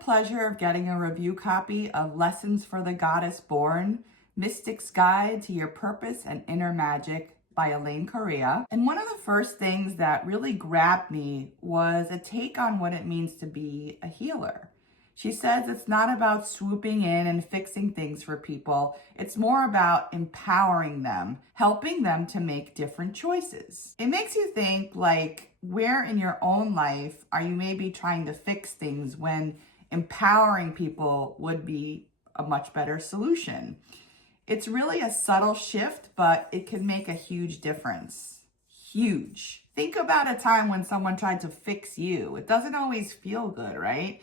pleasure of getting a review copy of Lessons for the Goddess Born, Mystic's Guide to Your Purpose and Inner Magic by Elaine Correa. And one of the first things that really grabbed me was a take on what it means to be a healer. She says it's not about swooping in and fixing things for people. It's more about empowering them, helping them to make different choices. It makes you think, like, where in your own life are you maybe trying to fix things when empowering people would be a much better solution? It's really a subtle shift, but it can make a huge difference. Huge. Think about a time when someone tried to fix you. It doesn't always feel good, right?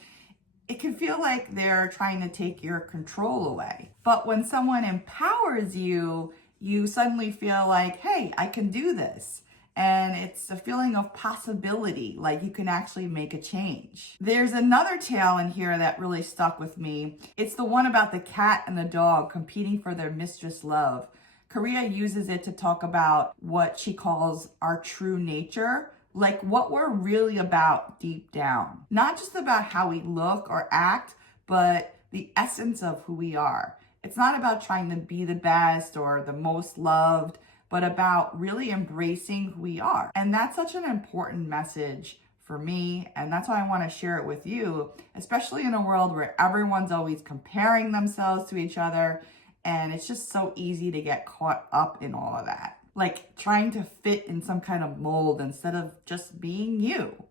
It can feel like they're trying to take your control away. But when someone empowers you, you suddenly feel like, hey, I can do this. And it's a feeling of possibility, like you can actually make a change. There's another tale in here that really stuck with me. It's the one about the cat and the dog competing for their mistress love. Correa uses it to talk about what she calls our true nature, like what we're really about deep down. Not just about how we look or act, but the essence of who we are. It's not about trying to be the best or the most loved, but about really embracing who we are. And that's such an important message for me. And that's why I want to share it with you, especially in a world where everyone's always comparing themselves to each other. And it's just so easy to get caught up in all of that. Like trying to fit in some kind of mold instead of just being you.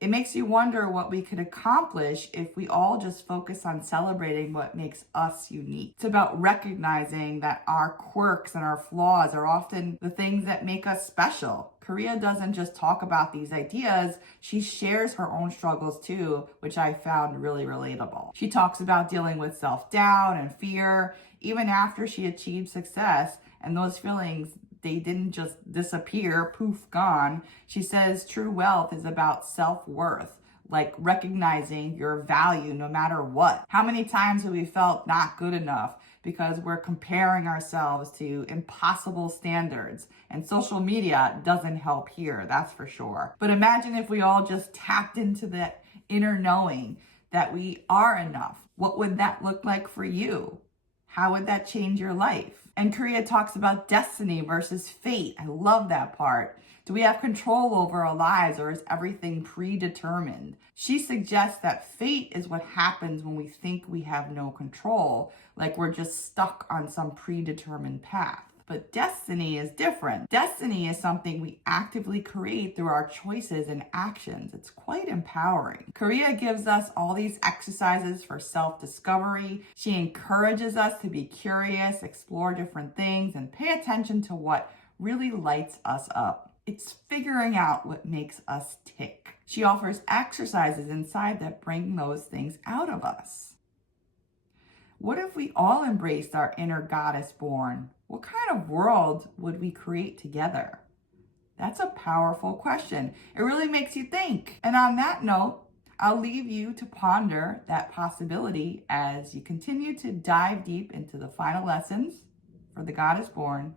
It makes you wonder what we could accomplish if we all just focus on celebrating what makes us unique. It's about recognizing that our quirks and our flaws are often the things that make us special. Correa doesn't just talk about these ideas, she shares her own struggles too, which I found really relatable. She talks about dealing with self-doubt and fear, even after she achieved success, and those feelings, they didn't just disappear, poof, gone. She says true wealth is about self-worth, like recognizing your value no matter what. How many times have we felt not good enough because we're comparing ourselves to impossible standards? And social media doesn't help here, that's for sure. But imagine if we all just tapped into that inner knowing that we are enough. What would that look like for you? How would that change your life? And Correa talks about destiny versus fate. I love that part. Do we have control over our lives, or is everything predetermined? She suggests that fate is what happens when we think we have no control, like we're just stuck on some predetermined path. But destiny is different. Destiny is something we actively create through our choices and actions. It's quite empowering. Correa gives us all these exercises for self-discovery. She encourages us to be curious, explore different things, and pay attention to what really lights us up. It's figuring out what makes us tick. She offers exercises inside that bring those things out of us. What if we all embraced our inner goddess born? What kind of world would we create together? That's a powerful question. It really makes you think. And on that note, I'll leave you to ponder that possibility as you continue to dive deep into the final lessons for the Goddess Born